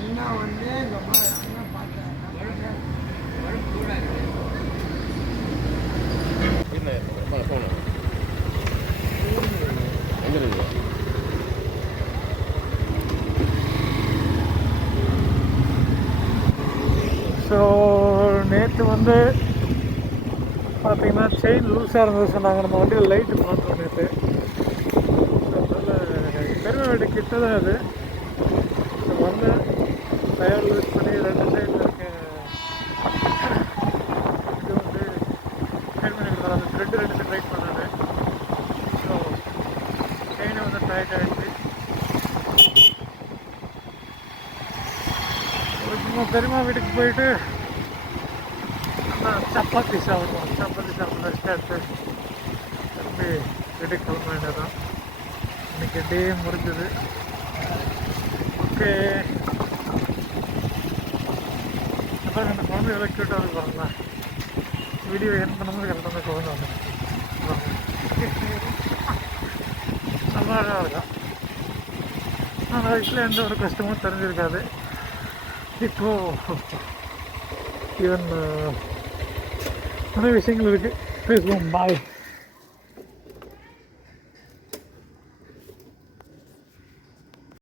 அண்ணா வந்து அண்ணன் பார்த்தேன் ஸோ நேற்று வந்து பார்த்தீங்கன்னா செயின் லூஸாக இருந்தது சொன்னாங்க. நம்ம வண்டியில் லைட்டு மாற்றோம் நேற்று. அதனால் பெருமை வீடு கிட்ட தான் அது வந்து டயர் லூஸ் பண்ணி 2 சைடில் இருக்க இது வந்து டைட் பண்ணி கொடுத்தாரு. அந்த த்ரெட்டு 2 டைட் பண்ணாரு. ஸோ செயினை வந்து டைட் ஆகிடுச்சு. சும்மா பெருமா வீட்டுக்கு போயிட்டு சப்பாத்தி சாப்பிடுவோம். சப்பாத்தி சாப்பிட ஸ்டார்ட்டு திரும்பி வீட்டுக்கு கிளம்ப வேண்டியதான். இன்றைக்கி டே முடிஞ்சது. ஓகே, அப்புறம் அந்த குழந்தை எவ்வளோ க்யூட்டாக இருக்கு பாருங்களா. வீடியோ என் பண்ணும்போது கரெக்டாக அந்த குழந்தை வந்து நல்லா அழகாக இருக்கும். அந்த வயசில் எந்த ஒரு கஷ்டமும் தெரிஞ்சிருக்காது. இப்போது ஈவன் நிறைய விஷயங்கள் இருக்குது. பேசுவோம். பாய்.